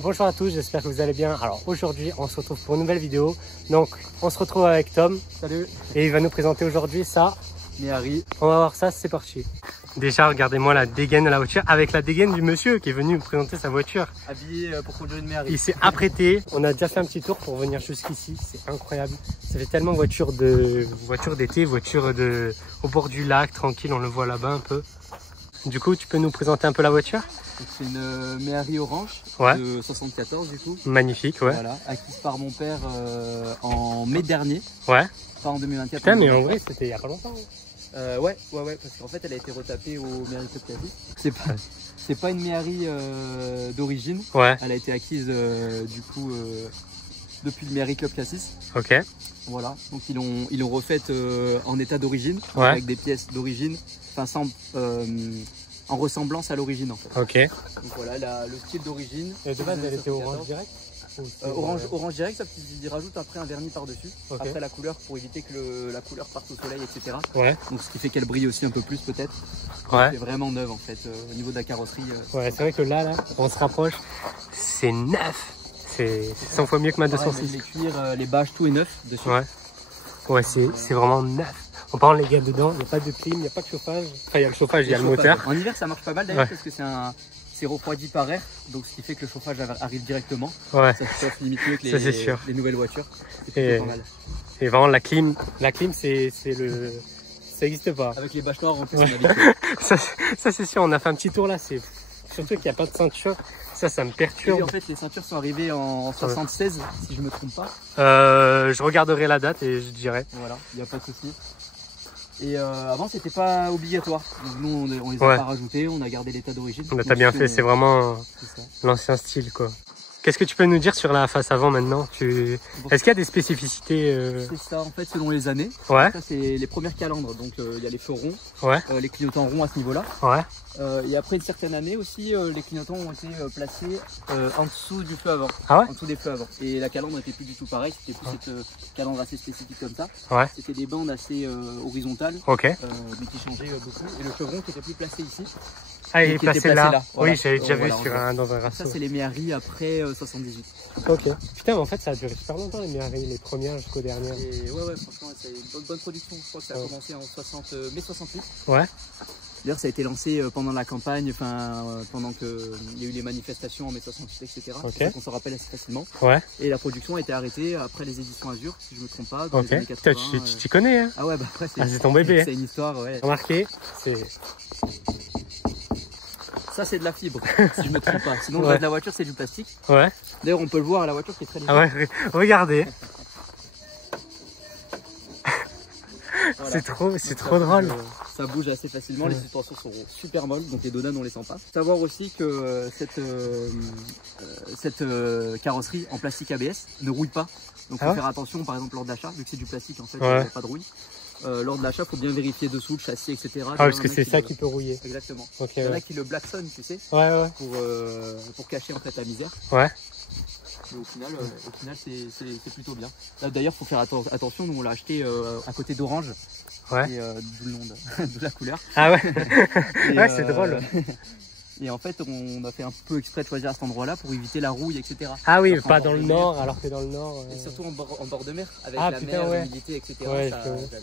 Bonjour à tous, j'espère que vous allez bien. Alors aujourd'hui on se retrouve pour une nouvelle vidéo. Donc on se retrouve avec Tom. Salut. Et il va nous présenter aujourd'hui ça. Méhari. On va voir ça, c'est parti. Déjà regardez-moi la dégaine de la voiture avec la dégaine du monsieur qui est venu nous présenter sa voiture. Habillé pour conduire une Méhari. Il s'est apprêté. On a déjà fait un petit tour pour venir jusqu'ici. C'est incroyable. Ça fait tellement voiture d'été, voiture au bord du lac, tranquille. On le voit là-bas un peu. Du coup, tu peux nous présenter un peu la voiture? C'est une Méhari orange de 74 du coup. Magnifique, ouais. Voilà, acquise par mon père en mai dernier. Ouais. Pas en 2024. Putain, mais en vrai, c'était il y a pas longtemps. Ouais, parce qu'en fait, elle a été retapée au Méhari Club Classique. C'est pas une Méhari d'origine. Ouais. Elle a été acquise du coup depuis le Méhari Club Classique. Ok. Voilà, donc ils l'ont refaite en état d'origine, ouais. Avec des pièces d'origine, enfin en ressemblance à l'origine en fait. Ok. Donc voilà, le style d'origine. Et de base, elle était orange direct orange direct, sauf qu'ils rajoutent après un vernis par-dessus, okay. Après la couleur, pour éviter que la couleur parte au soleil, etc. Ouais. Donc ce qui fait qu'elle brille aussi un peu plus peut-être. Ouais. C'est vraiment neuve en fait, au niveau de la carrosserie. Ouais, c'est vrai que là, on se rapproche, c'est neuf. C'est 100 fois mieux que ma 206. Les cuirs, les bâches, tout est neuf dessus. Ouais. Ouais, c'est vraiment neuf. On parle les gars dedans, il n'y a pas de clim, il n'y a pas de chauffage. Enfin, il y a le chauffage, il y a le moteur. En hiver, ça marche pas mal d'ailleurs, parce que c'est refroidi par air, donc ce qui fait que le chauffage arrive directement. Ouais. Ça chauffe limite mieux que les nouvelles voitures. Et, pas mal. Et vraiment la clim c'est le... Ça n'existe pas. Avec les bâches noires en plus, on a ça c'est sûr, on a fait un petit tour là, c'est surtout qu'il n'y a pas de ceinture. Ça me perturbe. Et en fait, les ceintures sont arrivées en 76, si je me trompe pas. Je regarderai la date et je dirai. Voilà, il n'y a pas de souci. Et avant, c'était pas obligatoire. Donc nous, on les a pas rajoutés, on a gardé l'état d'origine. T'as bien fait, c'est vraiment l'ancien style quoi. Qu'est-ce que tu peux nous dire sur la face avant maintenant? Est-ce qu'il y a des spécificités C'est ça, en fait, selon les années. Ouais. Ça, c'est les premières calandres. Donc, il y a les feux ronds, les clignotants ronds à ce niveau-là. Ouais. Et après une certaine année aussi, les clignotants ont été placés en dessous du feu avant. Ah ouais? En dessous des feux avant. Et la calandre n'était plus du tout pareil. C'était plus cette calandre assez spécifique comme ça. Ouais. C'était des bandes assez horizontales. Ok. Mais qui changeaient beaucoup. Et le chevron qui était plus placé ici. Ah, il est placé là. Voilà. Oui, j'avais déjà vu dans un raceau. Ça, c'est les Méhari après 78. Ok. Putain, mais en fait, ça a duré super longtemps les Méhari, les premières jusqu'aux dernières. Et ouais, franchement, c'est une bonne production. Je crois que ça a commencé en mai 68. Ouais. D'ailleurs, ça a été lancé pendant la campagne, pendant qu'il y a eu les manifestations en mai 68, etc. Okay. C'est ça qu'on s'en rappelle assez facilement. Ouais. Et la production a été arrêtée après les éditions Azur, si je ne me trompe pas, dans les années 80. Tu t'y connais, hein? Ah ouais, bah après, c'est ton bébé. C'est une histoire, ouais. Remarquez, ça, c'est de la fibre, si je ne me trompe pas. Sinon, le reste de la voiture, c'est du plastique. Ouais. D'ailleurs, on peut le voir à la voiture qui est très légère. Ah ouais, regardez. Voilà. C'est trop drôle. Ça bouge assez facilement, les suspensions sont super molles, donc les dodanes on les sent pas. Savoir aussi que cette carrosserie en plastique ABS ne rouille pas, donc faut faire attention par exemple lors d'achat, vu que c'est du plastique en fait, il n'y a pas de rouille. Lors de l'achat, il faut bien vérifier dessous le châssis, etc. Ah, parce que c'est ça qui peut rouiller. Exactement. Okay, il y en a qui le blacksonnent, tu sais, pour cacher en fait la misère. Ouais. Mais au final c'est plutôt bien. D'ailleurs, il faut faire attention, nous on l'a acheté à côté d'Orange. Ouais. D'où le nom de la couleur. Ah ouais. Ouais, c'est drôle. Et en fait, on a fait un peu exprès de choisir à cet endroit-là pour éviter la rouille, etc. Ah oui, pas dans le nord, alors que dans le nord. Et surtout en bord de mer, avec la mer, l'humidité, etc. Ouais, la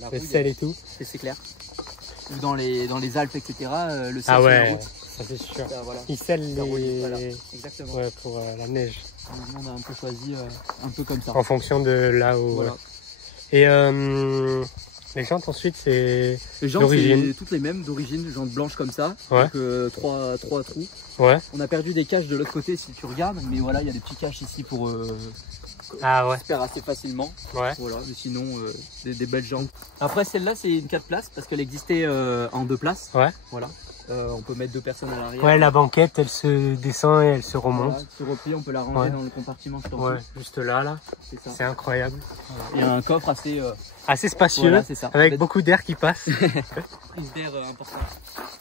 le sel et tout. C'est clair. Ou dans les Alpes, etc. Le sel sur la route. Ça c'est sûr. Voilà. Ils scellent Voilà. Exactement. Ouais, pour la neige. Nous, on a un peu choisi un peu comme ça. En fonction de là où. Voilà. Et les jantes ensuite c'est d'origine. C'est toutes les mêmes d'origine, jantes blanches comme ça. Ouais. Donc 3 trous. Ouais. On a perdu des caches de l'autre côté si tu regardes, mais voilà, il y a des petits caches ici pour se faire assez facilement. Ouais. Voilà, mais sinon des belles jantes. Après celle-là c'est une 4 places parce qu'elle existait en 2 places. Ouais. Voilà. On peut mettre 2 personnes à l'arrière. Ouais, la banquette elle se descend et elle se remonte. Voilà, se replie, on peut la ranger dans le compartiment. Ouais, juste là. C'est incroyable. Il y a un coffre assez spacieux, voilà, avec beaucoup d'air qui passe. Prise d'air importante.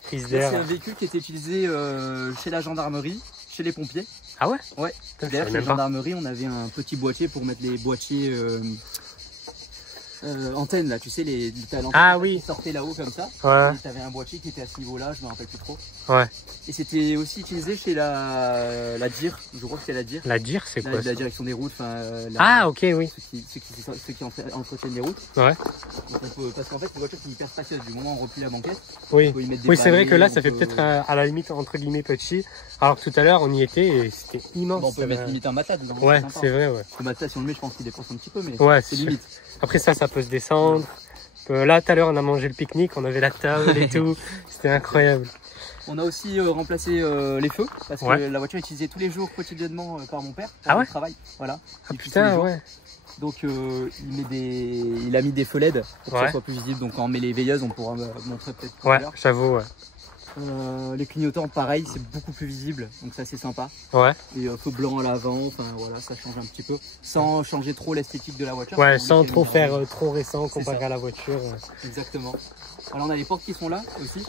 Prise d'air. C'est un véhicule qui était utilisé chez la gendarmerie, chez les pompiers. Ah ouais? Ouais. D'ailleurs, chez la gendarmerie, on avait un petit boîtier pour mettre les boîtiers antennes là, tu sais, t'as Ah oui. qui sortait là-haut comme ça. Ouais. Tu avais un boîtier qui était à ce niveau-là, je me rappelle plus trop. Ouais. Et c'était aussi utilisé chez la DIR, je crois que c'était la DIR. La DIR, c'est quoi ça? La direction des routes. Ah ok, oui. Ceux qui entretiennent les routes. Ouais. Donc parce qu'en fait, une voiture qui est hyper spacieuse, du moment où on replie la banquette. Oui, oui c'est vrai que là, ça fait peut-être à la limite entre guillemets petit. Alors que tout à l'heure, on y était et c'était immense. Bon, on peut mettre limite un matelas dedans. Ouais, c'est vrai, ouais. Le matelas, si on le met, je pense qu'il dépense un petit peu, mais ouais, c'est limite. Après ça peut se descendre. Là, tout à l'heure, on a mangé le pique-nique, on avait la table et tout. C'était incroyable. On a aussi remplacé les feux, parce que la voiture est utilisée tous les jours quotidiennement par mon père pour le travail. Voilà. Ah putain, ouais. Donc il a mis des feux LED pour que ça soit plus visible. Donc quand on met les veilleuses, on pourra montrer peut-être tout à l'heure. J'avoue, ouais. Les clignotants, pareil, c'est beaucoup plus visible, donc ça c'est sympa. Ouais. Et feu blanc à l'avant, enfin voilà, ça change un petit peu, sans changer trop l'esthétique de la voiture. Ouais, sans trop faire trop récent comparé à la voiture. Exactement. Alors on a les portes qui sont là aussi.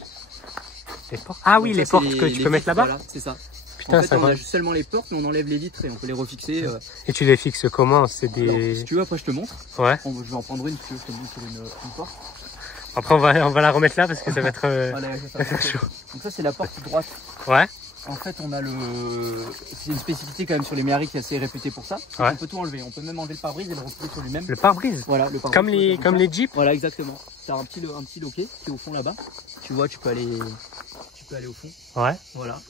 Les portes. Ah oui, les portes que tu peux mettre là-bas. Voilà, c'est ça. Putain, en fait, ça on a juste seulement les portes, mais on enlève les vitres et on peut les refixer. Et tu les fixes comment? C'est des. Alors, si tu veux, après je te montre. Ouais. Je vais en prendre une, si tu veux, je te montre sur une porte. Après, on va la remettre là parce que ça va être, chaud. Donc ça, c'est la porte droite. Ouais. En fait, on a c'est une spécificité quand même sur les Méhari qui est assez réputée pour ça. Ouais. On peut tout enlever. On peut même enlever le pare-brise et le replier sur lui-même. Le pare-brise. Voilà, le pare-brise. Comme les Jeeps. Voilà, exactement. T'as un petit loquet qui est au fond là-bas. Tu vois, tu peux aller au fond. Ouais. Voilà.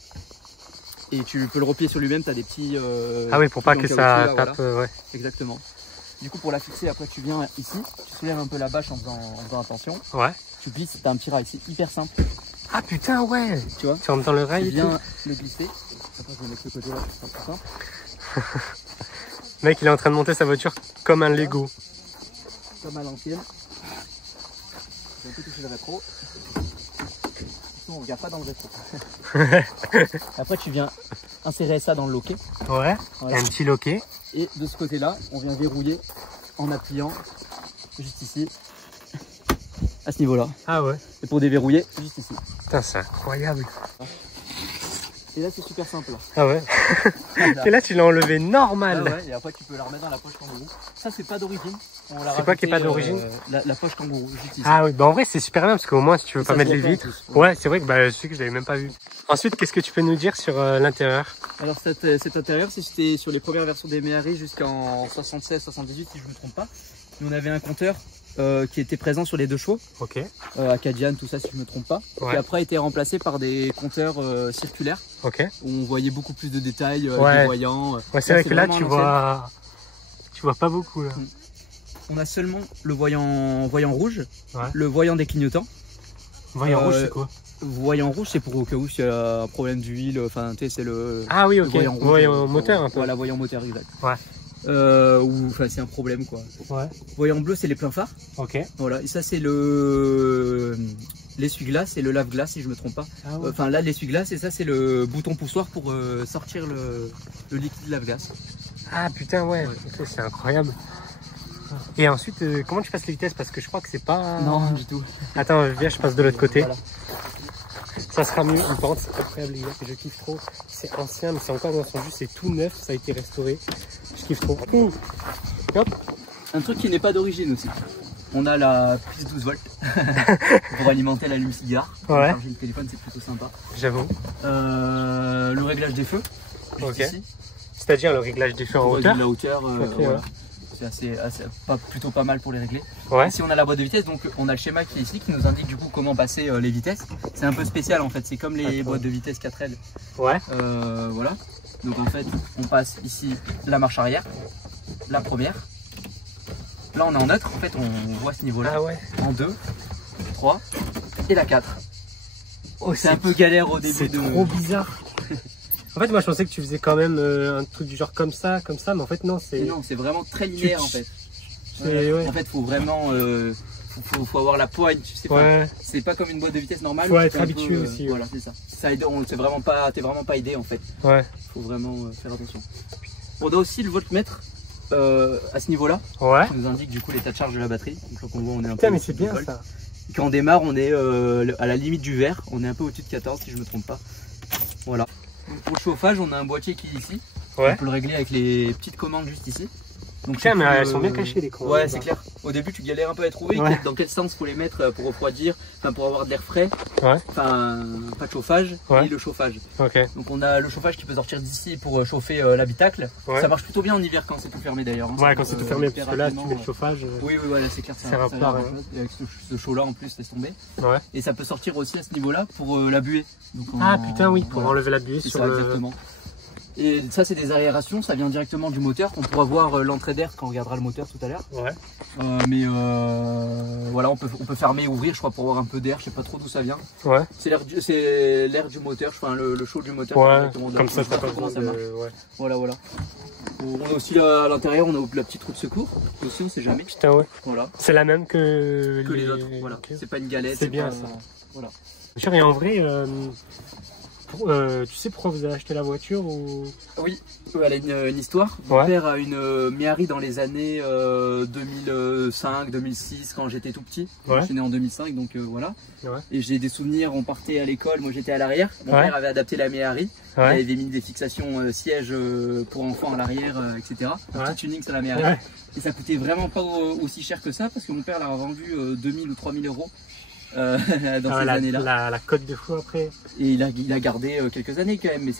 Et tu peux le replier sur lui-même. T'as des petits. Ah oui, pour pas que ça tape. Voilà. Ouais. Exactement. Du coup, pour la fixer, après tu viens ici, tu soulèves un peu la bâche en faisant attention. Ouais. Tu glisses, t'as un petit rail, c'est hyper simple. Ah putain, ouais. Tu vois, tu rentres dans le rail tu et viens tout. le glisser. Après, je vais mettre le côté là, c'est plus simple. Le mec, il est en train de monter sa voiture comme un Lego. Comme à l'ancienne. J'ai un peu touché le rétro. Sinon, on regarde pas dans le rétro. Après, tu viens insérer ça dans le loquet. Ouais. Voilà. Un petit loquet. Et de ce côté-là, on vient verrouiller en appuyant juste ici, à ce niveau-là. Ah ouais. Et pour déverrouiller, juste ici. Putain, c'est incroyable. Et là, c'est super simple. Ah ouais. Et là, tu l'as enlevé normal. Ah ouais, et après, tu peux la remettre dans la poche kangourou. Ça, c'est pas d'origine. C'est quoi qui est pas d'origine? La poche kangourou, juste ici. Ah oui, bah en vrai, c'est super bien parce qu'au moins, si tu veux pas mettre les vitres. Ouais, c'est vrai que celui que j'avais même pas vu. Ensuite, qu'est-ce que tu peux nous dire sur l'intérieur? Alors, cet intérieur, c'était sur les premières versions des Méhari jusqu'en 76-78, si je me trompe pas. Nous, on avait un compteur qui était présent sur les 2 chevaux. Ok. Acadian, tout ça, si je me trompe pas. Ouais. Qui après a été remplacé par des compteurs circulaires. Ok. Où on voyait beaucoup plus de détails, des voyants. Ouais, c'est vrai que là, tu vois pas beaucoup là. On a seulement le voyant rouge, ouais. Le voyant des clignotants. Voyant rouge, c'est quoi? Voyant rouge, c'est pour au cas où s'il y a un problème d'huile, enfin tu sais, c'est le. Ah oui, ok. Voyant moteur un peu. Voilà, voyant moteur, exact. Ouais. Ou enfin c'est un problème quoi. Ouais. Voyant bleu, c'est les pleins phares. Ok. Voilà, et ça c'est l'essuie-glace et le lave-glace si je me trompe pas. Ah ouais. Enfin là l'essuie-glace et ça c'est le bouton poussoir pour sortir le liquide lave-glace. Ah putain ouais. Okay, c'est incroyable. Et ensuite, comment tu passes les vitesses? Parce que je crois que c'est pas... Non, du tout. Attends, viens, je passe de l'autre côté. Voilà. Ça sera mieux. Une pente, c'est incroyable, les gars. Je kiffe trop. C'est ancien, mais c'est encore dans son jus. C'est tout neuf. Ça a été restauré. Je kiffe trop. Hop. Un truc qui n'est pas d'origine aussi. On a la prise 12 volts pour alimenter l'allume-cigare. Ouais. Charger le téléphone, c'est plutôt sympa. J'avoue. Le réglage des feux. Ok. Ici. C'est-à-dire le réglage des feux en hauteur. La hauteur, okay, voilà. Ouais. C'est plutôt pas mal pour les régler. Ouais. Ici on a la boîte de vitesse, donc on a le schéma qui est ici qui nous indique du coup comment passer les vitesses. C'est un peu spécial en fait, c'est comme les boîtes de vitesse 4L. Ouais. Voilà. Donc en fait on passe ici la marche arrière, la première. Là on est en neutre, en fait on voit ce niveau là. Ah ouais. En 2, 3 et la 4. Oh, c'est un peu galère au début. C'est trop bizarre. En fait, moi, je pensais que tu faisais quand même un truc du genre comme ça, mais en fait, non, c'est... Non, c'est vraiment très linéaire, en fait. Ouais. En fait, faut vraiment... faut avoir la poigne, tu sais ouais. pas. C'est pas comme une boîte de vitesse normale. Faut être habitué aussi. Voilà, c'est ça. T'es vraiment pas aidé, en fait. Ouais. Faut vraiment faire attention. On a aussi le voltmètre à ce niveau-là. Ouais. Qui nous indique, du coup, l'état de charge de la batterie. Donc, on voit, on est un Putain, peu... mais c'est bien, ça. Et quand on démarre, on est à la limite du vert. On est un peu au-dessus de 14, si je me trompe pas. Voilà. Donc pour le chauffage, on a un boîtier qui est ici. Ouais. On peut le régler avec les petites commandes juste ici. Donc, Tiens, mais elles sont bien cachées les crans. Ouais, c'est clair. Au début, tu galères un peu à trouver dans quel sens faut les mettre pour refroidir, enfin pour avoir de l'air frais. Ouais. Enfin, pas de chauffage et le chauffage. Ok. Donc on a le chauffage qui peut sortir d'ici pour chauffer l'habitacle. Ouais. Ça marche plutôt bien en hiver quand c'est tout fermé d'ailleurs. Hein. Ouais, quand c'est tout fermé, parce que là, tu mets le chauffage. Oui, voilà, c'est clair. C'est un plat. Avec ce chaud-là en plus, laisse tomber. Ouais. Et ça peut sortir aussi à ce niveau-là pour la buée. Donc, ah putain, oui, pour enlever la buée sur le. Exactement. Et ça, c'est des aérations, ça vient directement du moteur. On pourra voir l'entrée d'air quand on regardera le moteur tout à l'heure. Ouais. Mais voilà, on peut fermer et ouvrir, je crois, pour avoir un peu d'air. Je sais pas trop d'où ça vient. Ouais. C'est l'air du moteur, enfin le chaud du moteur. Ouais. Comme ça, t'as pas besoin de. Ouais. Voilà. On a aussi là, à l'intérieur, on a la petite roue de secours. Aussi, on sait jamais. Putain, ouais. Voilà. C'est la même que les autres. Voilà. Okay. C'est pas une galette. C'est bien pas... ça. Voilà. Et en vrai. Tu sais pourquoi vous avez acheté la voiture ou... Oui, elle a une histoire. Mon père a une Méhari dans les années 2005, 2006 quand j'étais tout petit. Je suis né en 2005 donc voilà. Et j'ai des souvenirs, on partait à l'école, moi j'étais à l'arrière. Mon père avait adapté la Méhari. Il avait mis des fixations sièges pour enfants à l'arrière, etc. Un petit tuning sur la Méhari. Et ça coûtait vraiment pas aussi cher que ça parce que mon père l'a vendu 2000 ou 3000 euros. Dans ces années-là. La cote de fou après. Et il a gardé quelques années quand même, mais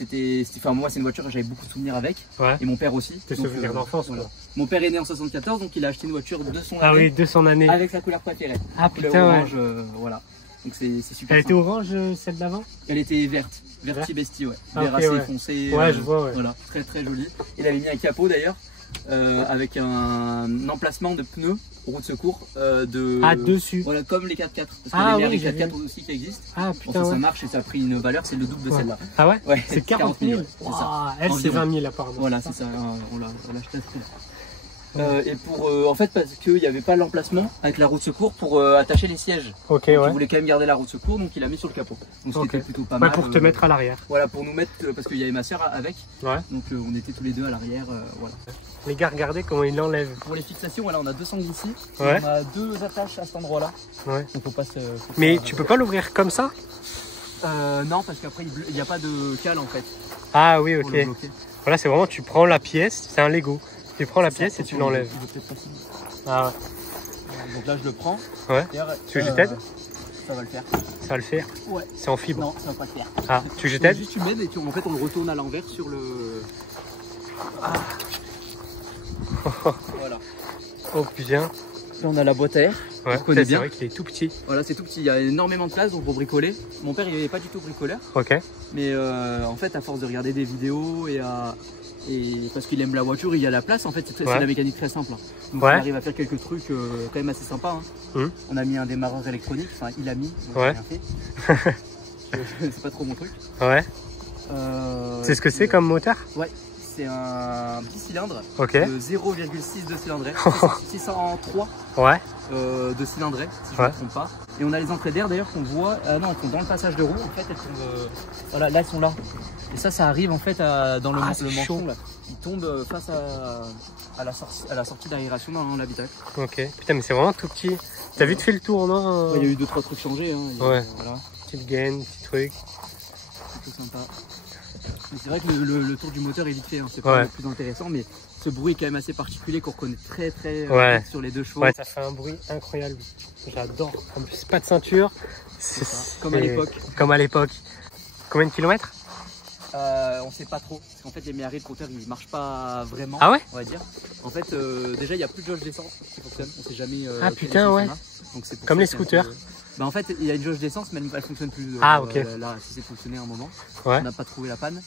enfin moi c'est une voiture que j'avais beaucoup de souvenirs avec, et mon père aussi. Des souvenirs d'enfance quoi. Mon père est né en 74, donc il a acheté une voiture de son année. Ah oui, de son année. Avec sa couleur préférée. Ah putain orange, voilà. Donc c'est super. Elle était orange celle d'avant? Elle était verte, verti-bestie, ouais. Vert assez foncé. Ouais, je vois, Voilà, très très joli. Il avait mis un capot d'ailleurs. Avec un emplacement de pneus roue de secours dessus. Voilà, comme les 4x4 parce qu'il y a des 4x4 aussi qui existent. Ah putain, ça marche et ça a pris une valeur, c'est le double de celle-là. Ah ouais, ouais c'est 40 000. C'est ça. Elle c'est 20 000 apparemment. Voilà, c'est ça, on l'a acheté à ce prix-là. Et pour en fait parce qu'il n'y avait pas l'emplacement avec la roue de secours pour attacher les sièges. Ok, donc, il voulait quand même garder la roue de secours, donc il a mis sur le capot. Donc c'était plutôt pas mal. Pour te mettre à l'arrière. Voilà, pour nous mettre parce qu'il y avait ma soeur avec. Donc on était tous les deux à l'arrière. Voilà. Les gars, regardez comment il l'enlève. Pour les fixations, voilà, on a 2 sangles ici. On a 2 attaches à cet endroit-là. Donc faut pas se. Mais tu peux pas l'ouvrir comme ça? Non, parce qu'après il n'y a pas de cale en fait. Ah oui, ok. Voilà, c'est vraiment tu prends la pièce, c'est un Lego. Tu prends la pièce et tu l'enlèves. Ah ouais. Donc là je le prends. Ouais. Tu veux que je t'aide? Ça va le faire. Ça va le faire? Ouais. C'est en fibre? Non, ça va pas le faire. Ah, tu veux que je t'aide? Juste tu m'aides et en fait on le retourne à l'envers sur le. Voilà. Oh putain. Là on a la boîte à air. Ouais, c'est vrai qu'il est tout petit. Voilà, c'est tout petit. Il y a énormément de place donc pour bricoler. Mon père il n'est pas du tout bricoleur. Ok. Mais en fait à force de regarder des vidéos et parce qu'il aime la voiture, il y a la place. En fait c'est la mécanique très simple. Donc on arrive à faire quelques trucs quand même assez sympas. On a mis un démarreur électronique. Enfin il a mis. Moi, j'ai rien fait. C'est pas trop mon truc. Ouais. C'est ce que c'est comme moteur? Ouais. C'est un petit cylindre de 0,6 de cylindrée, 603 de cylindrée si je ne me trompe pas. Et on a les entrées d'air d'ailleurs qu'on voit, non elles sont dans le passage de roue en fait, elles tombent, voilà là elles sont là. Et ça arrive en fait dans le manchon là. Il tombe face à la sortie d'aération dans l'habitacle. Ok, putain mais c'est vraiment tout petit. T'as vite fait le tour non? Il y a eu 2-3 trucs changés. Hein. Voilà. Petite gaine, petit truc. C'est tout sympa. C'est vrai que le tour du moteur est vite fait, hein. C'est pas le plus intéressant, mais ce bruit est quand même assez particulier qu'on reconnaît très sur les 2 chevaux. Ouais, ça fait un bruit incroyable. J'adore. En plus, pas de ceinture. Comme à l'époque. Comme à l'époque. Combien de kilomètres? On sait pas trop. Parce qu'en fait, les Méhari, le compteur, il marche pas vraiment. Ah ouais? On va dire. En fait, déjà, il n'y a plus de jauge d'essence qui fonctionne. On sait jamais. Ah putain, ouais. Donc, comme les scooters. Bah en fait il y a une jauge d'essence mais elle fonctionne plus. Ah ok. Là si c'est fonctionné un moment. On n'a pas trouvé la panne.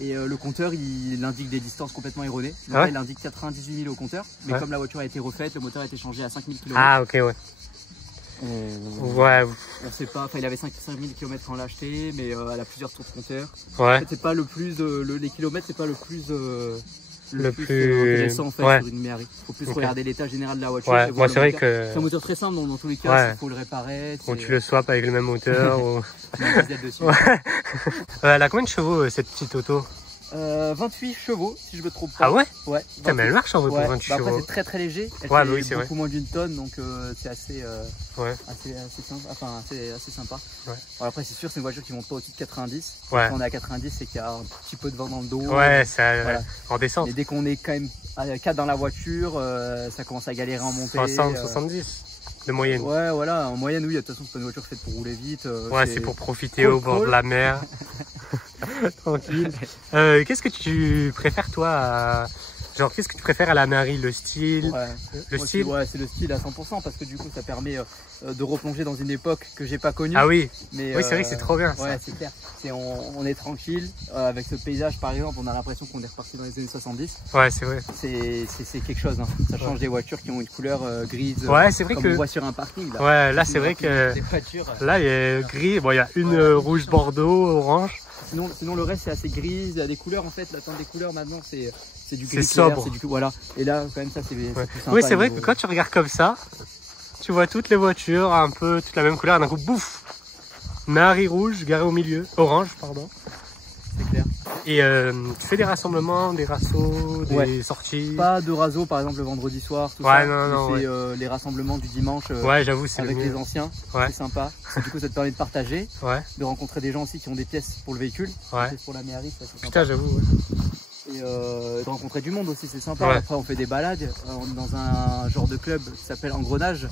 Et le compteur il indique des distances complètement erronées. Donc il indique 98 000 au compteur. Mais comme la voiture a été refaite, le moteur a été changé à 5000 km. Ah ok on sait pas, enfin il avait 5000 km quand on l'a acheté, mais elle a plusieurs tours de compteur. En fait, c'est pas le plus les kilomètres c'est pas le plus intéressant en fait sur une Méhari. Il faut plus regarder l'état général de la voiture. Moi c'est vrai que c'est un moteur très simple dans tous les cas, il faut le réparer. Ou tu le swaps avec le même moteur. Ou... Elle a combien de chevaux cette petite auto? 28 chevaux si je me trompe pas. Ah ouais? Ouais. Putain, mais elle marche en vrai pour 28 chevaux. Après c'est très très léger. Elle fait beaucoup moins d'une tonne donc c'est assez sympa. Bon, après c'est sûr c'est une voiture qui monte pas au-dessus de 90. Quand on est à 90 c'est qu'il y a un petit peu de vent dans le dos. Ouais, ça en descente. Et dès qu'on est quand même 4 dans la voiture, ça commence à galérer en montée. 60, 70 de moyenne. Ouais, voilà, en moyenne, oui, de toute façon, c'est pas une voiture faite pour rouler vite. Ouais, c'est pour profiter au bord de la mer. Tranquille. Qu'est-ce que tu préfères, toi, genre, qu'est-ce que tu préfères à la Méhari? Le style? Le style? Ouais, c'est le style à 100% parce que du coup, ça permet de replonger dans une époque que j'ai pas connue. Ah oui, mais oui, c'est vrai que c'est trop bien. Ça. Ouais, c'est clair. On est tranquille. Avec ce paysage, par exemple, on a l'impression qu'on est reparti dans les années 70. Ouais, c'est vrai. C'est quelque chose. Hein. Ça change des voitures qui ont une couleur grise. Ouais, c'est vrai comme que. on voit sur un parking. Là. Ouais, là, c'est vrai que. Là, il y a gris. Bon, il y a une rouge bordeaux, orange. Sinon le reste c'est assez gris, il y a des couleurs en fait, la teinte des couleurs maintenant c'est du gris clair, sobre. Voilà. Et là quand même ça c'est plus sympa. Oui, c'est vrai que quand tu regardes comme ça, tu vois toutes les voitures un peu toute la même couleur, d'un coup bouf, Méhari rouge garé au milieu, orange pardon. C'est clair. Et tu fais des rassemblements, des rassos, des sorties? Pas de raso par exemple le vendredi soir, tout ça. Non, c'est les rassemblements du dimanche ouais, j'avoue, c'est avec les anciens, c'est sympa. Du coup ça te permet de partager, de rencontrer des gens aussi qui ont des pièces pour le véhicule, des pièces pour la Méhari, ça c'est sympa. Putain, j'avoue. Et de rencontrer du monde aussi, c'est sympa. Après on fait des balades, on est dans un genre de club qui s'appelle Engrenage.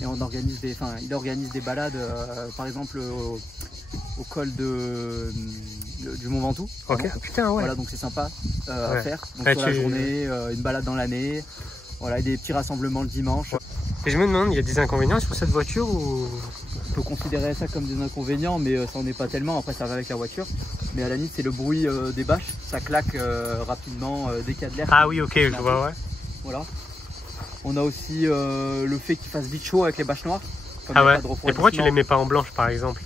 Et on organise il organise des balades, par exemple au col du Mont Ventoux. Putain, ouais. Voilà, donc c'est sympa à faire. Donc sur la journée, une balade dans l'année, voilà, et des petits rassemblements le dimanche. Et je me demande, il y a des inconvénients sur cette voiture ou... On peut considérer ça comme des inconvénients, mais ça n'en est pas tellement. Après, ça va avec la voiture. Mais à la limite, c'est le bruit des bâches. Ça claque rapidement dès qu'il y a de l'air. Ah oui, ok, je vois, ouais. Voilà. On a aussi le fait qu'il fasse vite chaud avec les bâches noires. Ah ouais. Et pourquoi tu les mets pas en blanche par exemple?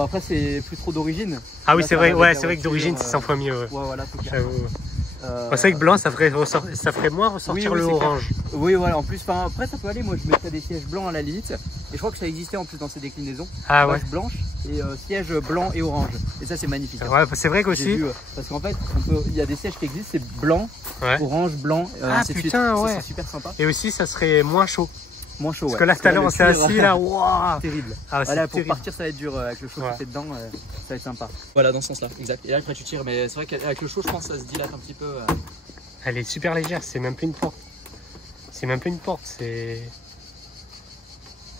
Après, c'est plus trop d'origine. Ah oui, c'est vrai, ouais, c'est vrai que d'origine, c'est 100 fois mieux. Ouais, voilà, c'est clair. C'est vrai que blanc, ça ferait moins ressortir le orange. Oui, voilà, en plus, après ça peut aller, moi je mettrais des sièges blancs à la limite. Et je crois que ça existait en plus dans ces déclinaisons. Ah ouais. Blanche et sièges blanc et orange. Et ça c'est magnifique. Ouais, c'est vrai qu'aussi. Parce qu'en fait, il y a des sièges qui existent, c'est blanc, orange, blanc, ainsi de suite. Ouais. C'est super sympa. Et aussi, ça serait moins chaud. Moins chaud, parce que là tout à l'heure on s'est assis là, waouh, terrible. Voilà, pour partir ça va être dur avec le chaud qui fait dedans, ça va être sympa. Voilà, dans ce sens là, exact. Et là après tu tires, mais c'est vrai qu'avec le chaud je pense que ça se dilate un petit peu. Elle est super légère, c'est même plus une porte. C'est même plus une porte, c'est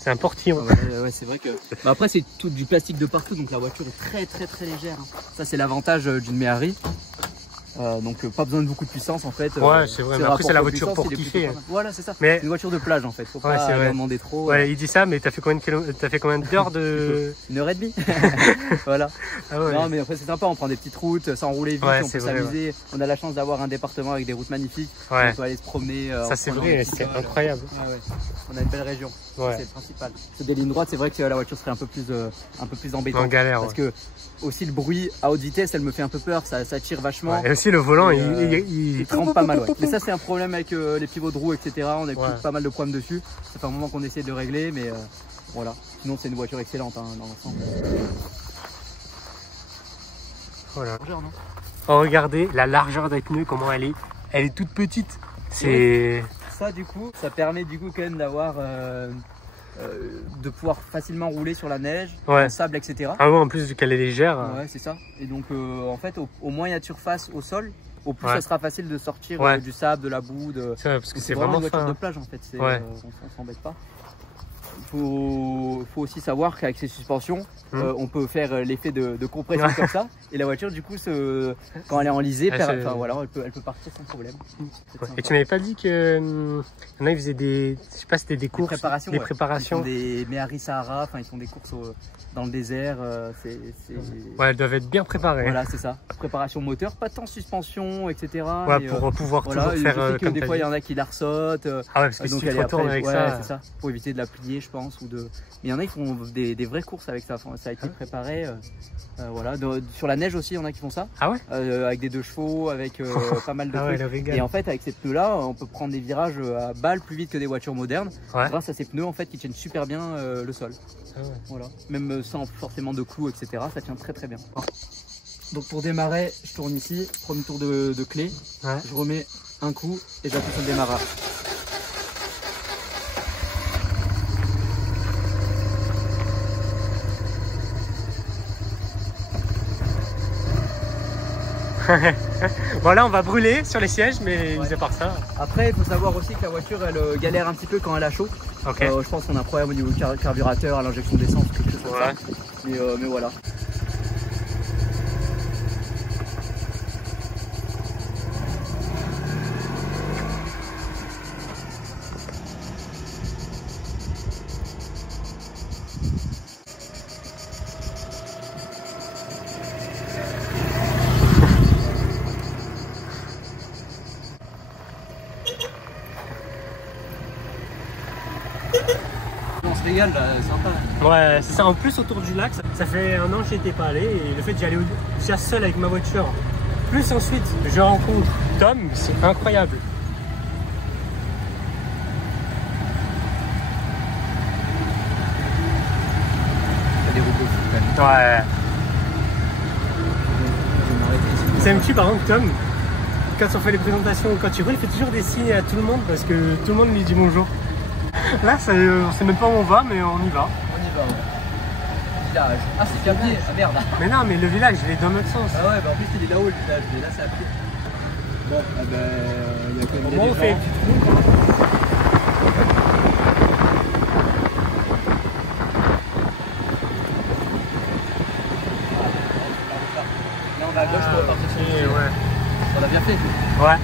un portillon. Ouais, c'est vrai que. Après c'est tout du plastique de partout, donc la voiture est très légère. Ça c'est l'avantage d'une Méhari. Donc pas besoin de beaucoup de puissance en fait. Ouais, c'est vrai, mais après c'est la voiture pour kiffer. Voilà, c'est ça. Mais... c'est une voiture de plage en fait, faut pas demander trop. Ouais, il dit ça, mais t'as fait combien d'heures de... 1h30. Voilà. Ah ouais. Non mais après c'est sympa, on prend des petites routes sans rouler vite, on peut s'amuser. On a la chance d'avoir un département avec des routes magnifiques. On peut aller se promener. Ça c'est vrai, c'est incroyable. On a une belle région, c'est le principal. Des lignes droites, c'est vrai que la voiture serait un peu plus embêtante. En galère. Parce que aussi le bruit à haute vitesse, elle me fait un peu peur, ça tire vachement. Et aussi le volant, il trempe pas mal. Mais ça c'est un problème avec les pivots de roue, etc. On a pas mal de problèmes dessus. Ça fait un moment qu'on essaie de le régler, mais voilà. Sinon c'est une voiture excellente dans l'ensemble. Voilà. Oh, regardez la largeur des pneus, comment elle est toute petite. C'est ça du coup, ça permet du coup quand même d'avoir de pouvoir facilement rouler sur la neige, le sable, etc. Ah ouais, en plus vu qu'elle est légère. Ouais, c'est ça. Et donc en fait, au moins il y a de surface au sol, au plus ça sera facile de sortir du sable, de la boue. Parce que c'est vraiment une voiture de plage en fait. On s'embête pas. Il faut aussi savoir qu'avec ces suspensions, on peut faire l'effet de compression comme ça. Et la voiture, du coup, quand elle est enlisée, elle peut partir sans problème. Et tu m'avais pas dit que y en a, ils faisaient des, je sais pas, c'était des courses, des préparations. Ils font des Méhari Sahara, ils font des courses dans le désert. Ouais, elles doivent être bien préparées. Voilà, c'est ça. Préparation moteur, pas tant suspension, etc. Ouais, pour pouvoir toujours faire. Des fois, il y en a qui la ressautent. Ah ouais, parce que si tu te retournes avec ça, c'est ça. Pour éviter de la plier, je pense, ou de. Mais il y en a qui font des vraies courses avec ça. Ça a été préparé. Voilà. Sur la neige aussi, il y en a qui font ça. Ah ouais. Avec des 2 chevaux, avec pas mal de trucs. Et en fait, avec ces pneus-là, on peut prendre des virages à balle plus vite que des voitures modernes, grâce à ces pneus en fait qui tiennent super bien le sol. Ah ouais. Voilà. Même sans forcément de clous, etc. Ça tient très bien. Donc pour démarrer, je tourne ici, premier tour de clé, je remets un coup et j'appuie sur le démarrage. Voilà, on va brûler sur les sièges, mais mis à part ça. Après, il faut savoir aussi que la voiture, elle galère un petit peu quand elle a chaud. Okay. Je pense qu'on a un problème au niveau du carburateur, à l'injection d'essence, quelque chose comme ça. Mais voilà. On se régale là, sympa. Ouais, c'est ça. En plus, autour du lac, ça fait 1 an que j'étais pas allé et le fait que j'allais déjà seul avec ma voiture, plus ensuite je rencontre Tom, c'est incroyable. T'as des robots quand même. Ouais. C'est un petit par exemple, Tom, quand on fait les présentations, quand il roule, il fait toujours des signes à tout le monde parce que tout le monde lui dit bonjour. Là, on sait même pas où on va, mais on y va. On y va, ouais. Village. Ah, c'est Cabier. Ah merde. Mais non, mais le village, il est dans notre sens. Ah ouais, bah en plus, il est là-haut le village, mais là, c'est à pied. Bon, ah bah, il y a quand même Au moins, on fait une petite route. Là, on va à gauche pour partir sur le ouais. On l'a bien fait. Ouais.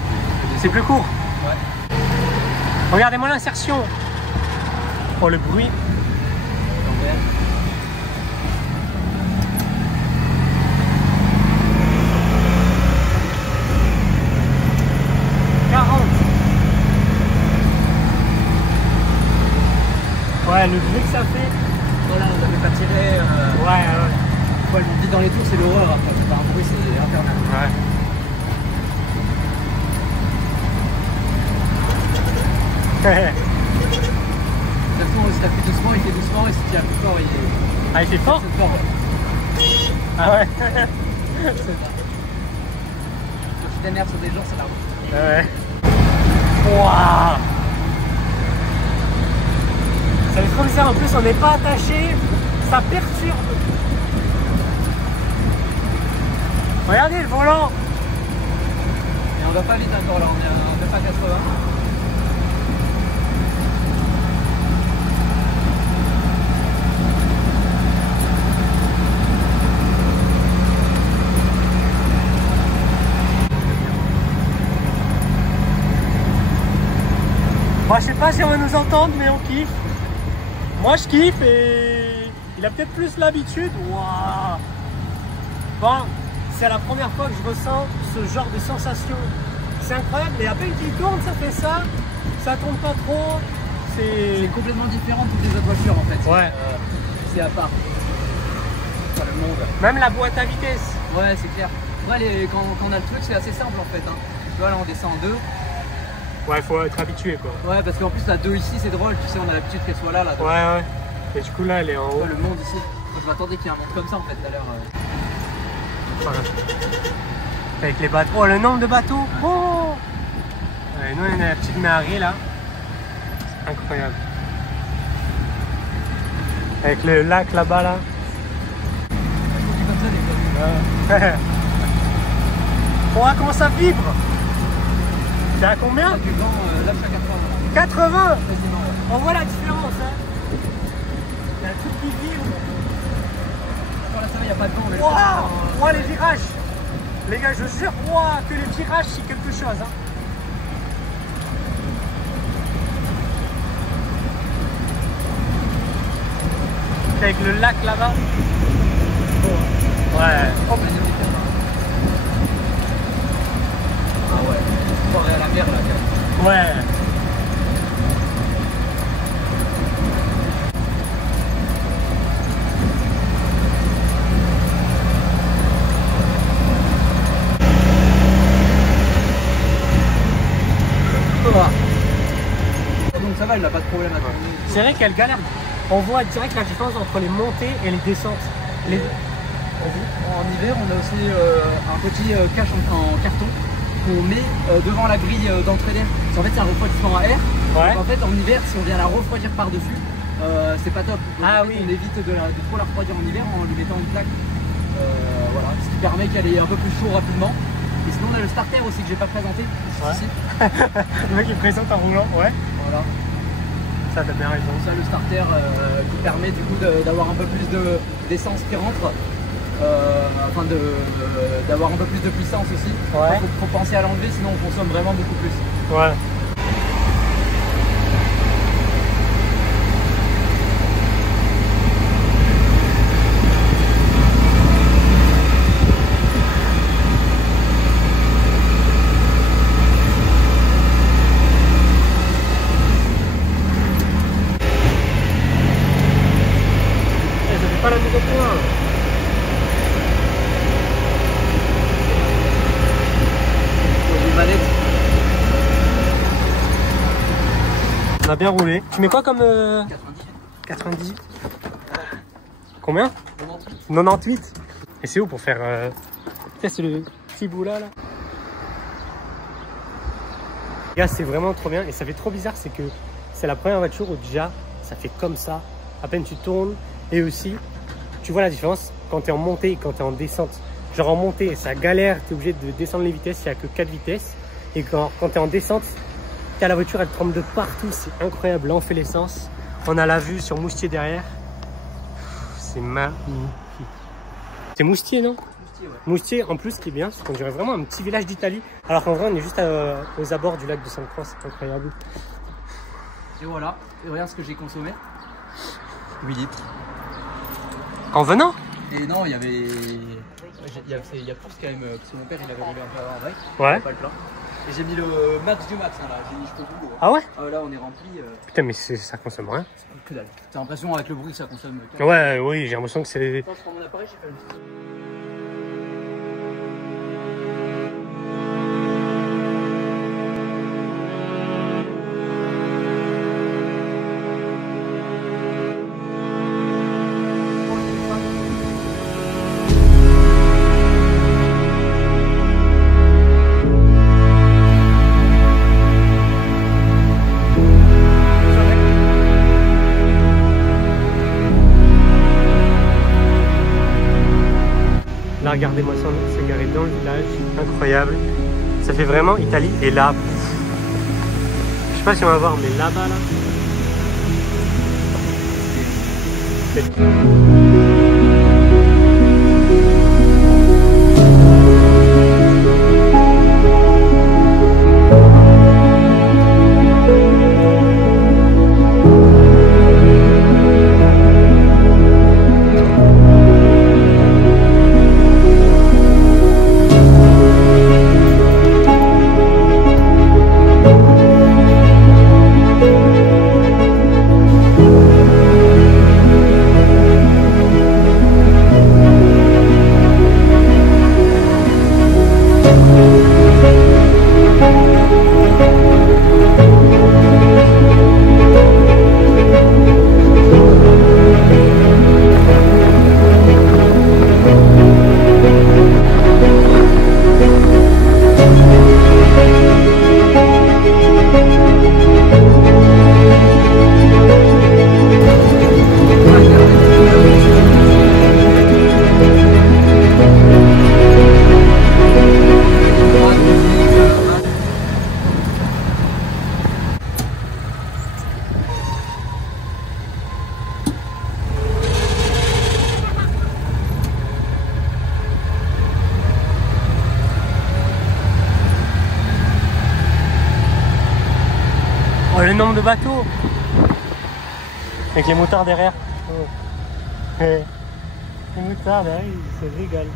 C'est plus court. Ouais. Regardez-moi l'insertion. Oh, le bruit. Ouais, le bruit que ça fait. Voilà, on n'avait pas tiré. Ouais. Le vide dans les tours, c'est l'horreur après. C'est pas un bruit, c'est infernal. Ouais. De toute façon, si t'as plus doucement, il fait doucement, et si tu tires plus fort, il est. Ah, il fait fort? C'est fort, ouais. Ah ouais. C'est ça. Quand tu t'énerves sur des gens, c'est la route. Ouais. Waouh. Ça va être trop bizarre, en plus on n'est pas attaché, ça perturbe. Regardez le volant. Et on va pas vite encore là, on est à 80. Moi je sais pas si on va nous entendre, mais on kiffe. Moi je kiffe et il a peut-être plus l'habitude. Waouh. Bon, c'est la première fois que je ressens ce genre de sensation. C'est incroyable, et à peine qu'il tourne, ça fait ça. Ça tourne pas trop. C'est complètement différent de toutes les autres voitures en fait. Ouais. C'est à part. Enfin, le monde. Même la boîte à vitesse. Ouais, c'est clair. Ouais, quand on a le truc, c'est assez simple en fait. Hein. Tu vois, là on descend en 2. Ouais, faut être habitué quoi. Ouais, parce qu'en plus la 2 ici, c'est drôle. Tu sais, on a l'habitude qu'elle soit là. Ouais, ouais. Et du coup là, elle est en haut. Ouais, le monde ici. Moi, je m'attendais qu'il y ait un monde comme ça en fait tout à l'heure. Voilà. Avec les bateaux. Oh, le nombre de bateaux. Oh. Ouais, nous, on a la petite Marie là. Incroyable. Avec le lac là-bas là. Ouais. Oh, comment ça vibre. C'est à combien? Du vent, là, je suis à 80. 80. On voit la différence. Hein. Il y a tout qui vibre. Attends, là, ça va, il n'y a pas de vent. Waouh, les virages. Les gars, je jure, que les virages, c'est quelque chose. Hein. Avec le lac là-bas. Ouais. Oh, magnifique. Ah ouais, on va à la mer là quand même. Ouais. Donc ça va, il n'a pas de problème à tourner. C'est vrai qu'elle galère. On voit direct la différence entre les montées et les descentes. En hiver, on a aussi un petit cache en carton qu'on met devant la grille d'entrée d'air. En fait, c'est un refroidissement à air. Ouais. Donc, en fait, en hiver, si on vient la refroidir par-dessus, c'est pas top. Donc, ah en fait, oui. On évite de trop la refroidir en hiver en lui mettant une plaque. Voilà, ce qui permet qu'elle ait un peu plus chaud rapidement. Et sinon on a le starter aussi que j'ai pas présenté. Ouais. Le mec il présente en roulant, ouais. Voilà. Ça t'as bien raison. Ça le starter qui permet du coup d'avoir un peu plus d'essence qui rentre. Afin d'avoir un peu plus de puissance aussi. Ouais. Faut penser à l'enlever sinon on consomme vraiment beaucoup plus. Ouais. Pas la mise au point. On a bien roulé. Tu mets quoi comme 90. Combien? 98. Et c'est où pour faire c'est le petit bout là. Les gars, c'est vraiment trop bien et ça fait trop bizarre, c'est que c'est la première voiture où déjà ça fait comme ça. À peine tu tournes et aussi tu vois la différence quand tu es en montée et quand tu es en descente. Genre en montée, ça galère, tu es obligé de descendre les vitesses, il n'y a que 4 vitesses. Et quand tu es en descente, tu as la voiture, elle tremble de partout, c'est incroyable. Là, on fait l'essence. On a la vue sur Moustier derrière. C'est magnifique. C'est Moustier, non? Moustier, ouais. Moustier, en plus, ce qui est bien, c'est qu'on dirait vraiment un petit village d'Italie. Alors qu'en vrai, on est juste aux abords du lac de Sainte-Croix, c'est incroyable. Et voilà, et regarde ce que j'ai consommé. 8 litres. En venant? Et non, il y avait... Il y a plus quand même, parce que mon père il avait roulé un peu avant avec. Ouais. Pas le plein. Et j'ai mis le max du max, hein, là, j'ai mis jusqu'au bout. Ah ouais? Là on est rempli. Putain, mais ça consomme rien. Que dalle. T'as l'impression avec le bruit que ça consomme. Ouais, oui, j'ai l'impression que c'est... Attends, je prends mon appareil, j'ai fait le... Là, regardez-moi ça, on s'est garé dans le village, incroyable. Ça fait vraiment Italie. Et là, je sais pas si on va voir, mais là-bas, là. Oh, le nombre de bateaux avec les motards derrière. Oh. Les motards derrière, ils se régalent.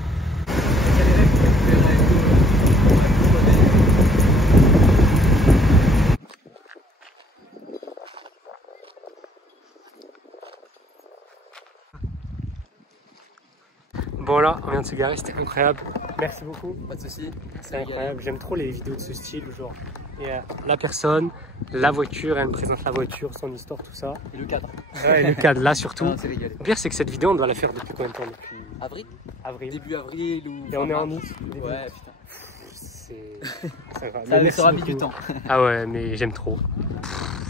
Bon là, on vient de se garer, c'était incroyable. Merci beaucoup. Pas de soucis. C'est incroyable. J'aime trop les vidéos de ce style où genre il y a la personne, la voiture, elle me présente la voiture, son histoire, tout ça. Et le cadre. Ouais, et le cadre là surtout. Ah, c'est régalé. Le pire c'est que cette vidéo on doit la faire depuis combien de temps? Depuis avril. Début avril ou... Et on est en août. Ouais, putain. Ça sera mis du temps. Ah ouais, mais j'aime trop.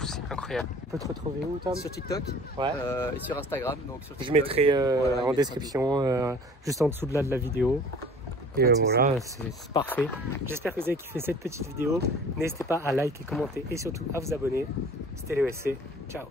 C'est incroyable. On peut te retrouver où, Tom? Sur TikTok, ouais. Et sur Instagram. Donc sur TikTok, je mettrai en description, juste en dessous de la vidéo. Et voilà, c'est parfait. J'espère que vous avez kiffé cette petite vidéo. N'hésitez pas à liker, commenter et surtout à vous abonner. C'était Léo SC. Ciao.